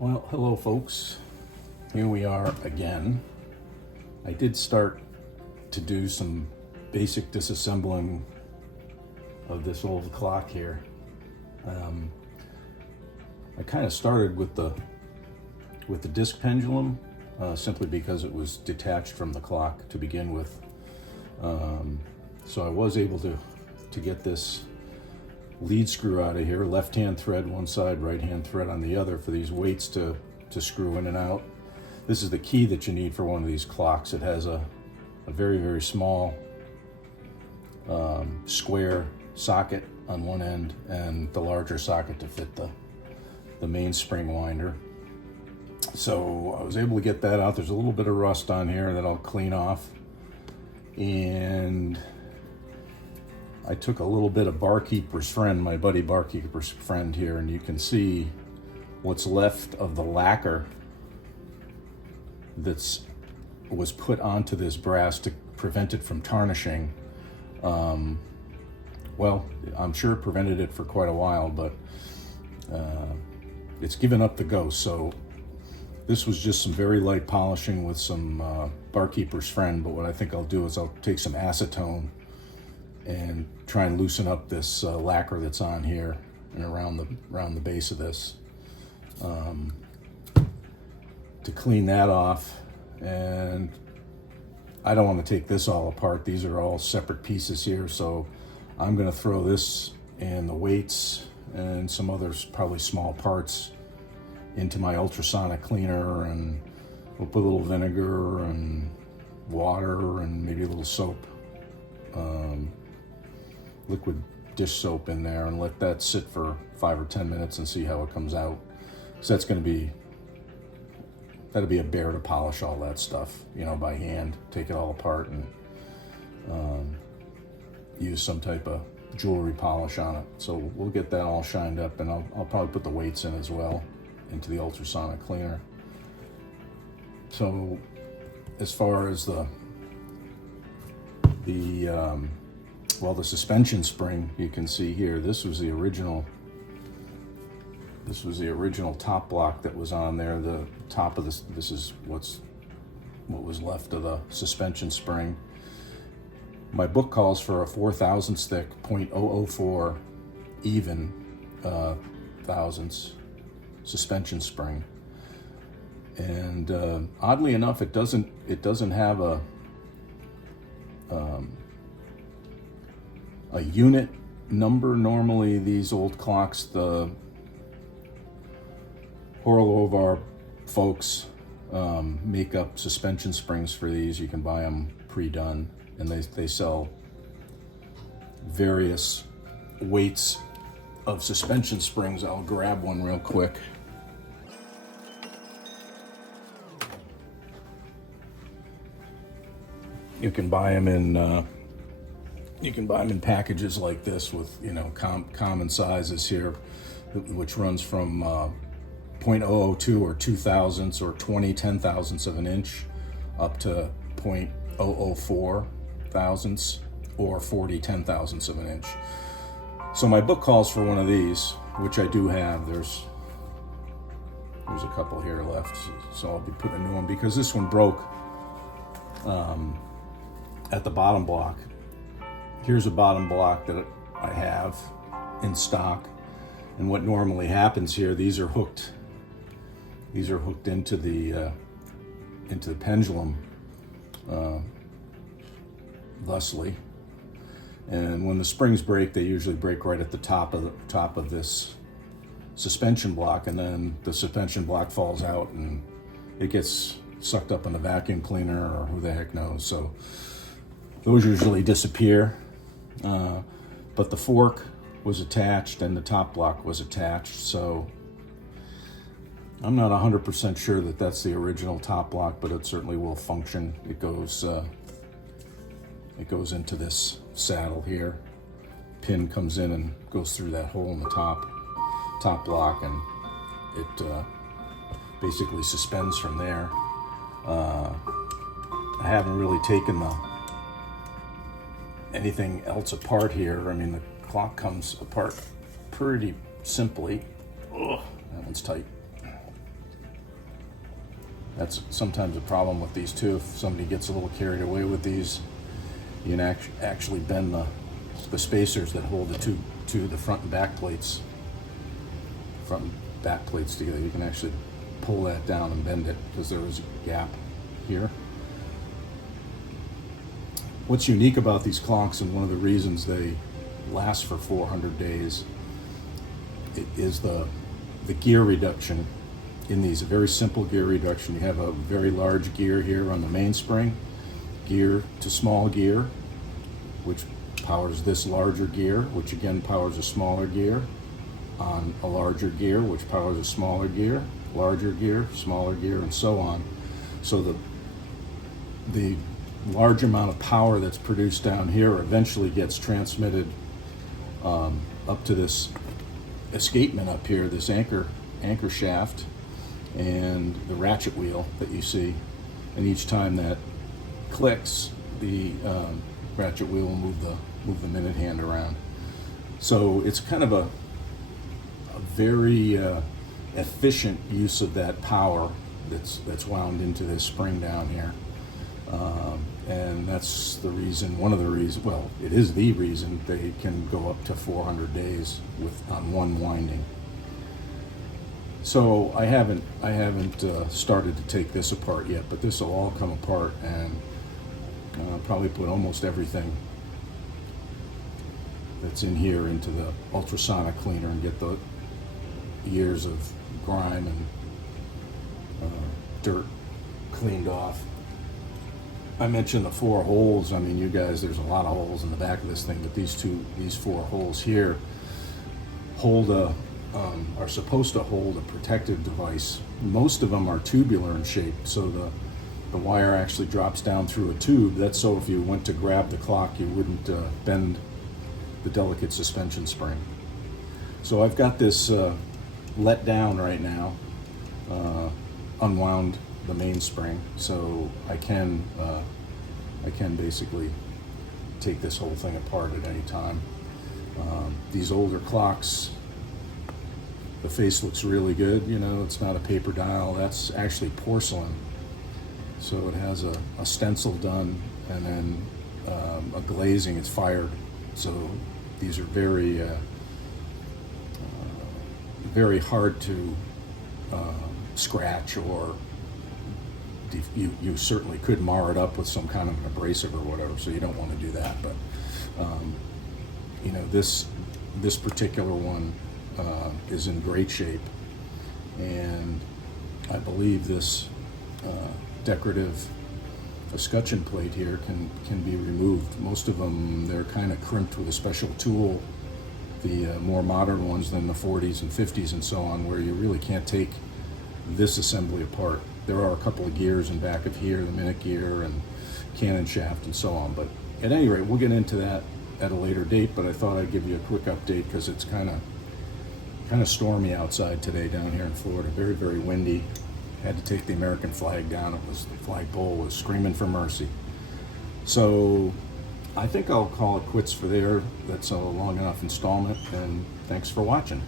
Well, hello folks. Here we are again. I did start to do some basic disassembling of this old clock here. I kind of started with the disc pendulum simply because it was detached from the clock to begin with. So I was able to get this lead screw out of here, left hand thread one side, right hand thread on the other for these weights to screw in and out. This is the key that you need for one of these clocks. It has a very, very small square socket on one end and the larger socket to fit the mainspring winder. So I was able to get that out. There's a little bit of rust on here that I'll clean off. And I took a little bit of Barkeeper's Friend, my buddy Barkeeper's Friend here, and you can see what's left of the lacquer was put onto this brass to prevent it from tarnishing. Well, I'm sure it prevented it for quite a while, but it's given up the ghost. So this was just some very light polishing with some Barkeeper's Friend, but what I think I'll do is I'll take some acetone and try and loosen up this lacquer that's on here and around the base of this to clean that off. And I don't want to take this all apart. These are all separate pieces here, so I'm going to throw this and the weights and some other probably small parts into my ultrasonic cleaner, and we'll put a little vinegar and water and maybe a little soap, liquid dish soap in there, and let that sit for 5 or 10 minutes and see how it comes out. So that'll be a bear to polish all that stuff, by hand, take it all apart and use some type of jewelry polish on it. So we'll get that all shined up, and I'll probably put the weights in as well into the ultrasonic cleaner. So as far as the suspension spring, you can see here, this was the original top block that was on there. The top of this is what was left of the suspension spring. My book calls for a 4/1000 thick, 0.004 even thousandths suspension spring. And oddly enough, it doesn't have a unit number. Normally these old clocks, the Horolovar folks make up suspension springs for these. You can buy them pre-done, and they sell various weights of suspension springs. I'll grab one real quick. You can buy them in packages like this with common sizes here, which runs from 0.002 or 0.02 or 20 10,000ths of an inch up to 0.004 thousandths or 40 10,000ths of an inch. So my book calls for one of these, which I do have. There's a couple here left, so I'll be putting a new one because this one broke at the bottom block. Here's a bottom block that I have in stock, and what normally happens here, these are hooked into the pendulum thusly, and when the springs break, they usually break right at the top of this suspension block, and then the suspension block falls out and it gets sucked up in the vacuum cleaner, or who the heck knows. So those usually disappear, but the fork was attached and the top block was attached, so I'm not 100% sure that that's the original top block, but it certainly will function. It goes into this saddle here. Pin comes in and goes through that hole in the top block, and it basically suspends from there. I haven't really taken anything else apart here. I mean, the clock comes apart pretty simply. Ugh, that one's tight. That's sometimes a problem with these too. If somebody gets a little carried away with these, you can actually bend the spacers that hold the front and back plates, together. You can actually pull that down and bend it because there was a gap here. What's unique about these clocks, and one of the reasons they last for 400 days, is the gear reduction in these. A very simple gear reduction. You have a very large gear here on the mainspring, gear to small gear, which powers this larger gear, which again powers a smaller gear, on a larger gear, which powers a smaller gear, larger gear, smaller gear, and so on. So the large amount of power that's produced down here eventually gets transmitted up to this escapement up here, this anchor shaft, and the ratchet wheel that you see. And each time that clicks, the ratchet wheel will move the minute hand around. So it's kind of a very efficient use of that power that's wound into this spring down here. And that's the reason, one of the reasons, well, it is the reason they can go up to 400 days on one winding. So I haven't started to take this apart yet, but this will all come apart, and probably put almost everything that's in here into the ultrasonic cleaner and get the years of grime and dirt cleaned off. I mentioned the 4 holes. I mean, you guys, there's a lot of holes in the back of this thing, but these 4 holes here are supposed to hold a protective device. Most of them are tubular in shape, so the wire actually drops down through a tube. That's so if you went to grab the clock, you wouldn't bend the delicate suspension spring. So I've got this let down right now, unwound the mainspring, so I can basically take this whole thing apart at any time. These older clocks, the face looks really good. You know, it's not a paper dial. That's actually porcelain. So it has a stencil done, and then a glazing. It's fired. So these are very very hard to scratch, or you certainly could mar it up with some kind of an abrasive or whatever, so you don't want to do that. But you know, this particular one is in great shape, and I believe this decorative escutcheon plate here can be removed. Most of them, they're kind of crimped with a special tool, the more modern ones than the 40s and 50s and so on, where you really can't take this assembly apart. There are a couple of gears in back of here, the minute gear and cannon shaft and so on, but at any rate, we'll get into that at a later date. But I thought I'd give you a quick update because it's kind of stormy outside today down here in Florida. Very, very windy. Had to take the American flag down. The flagpole was screaming for mercy. So I think I'll call it quits for there. That's a long enough installment, and thanks for watching.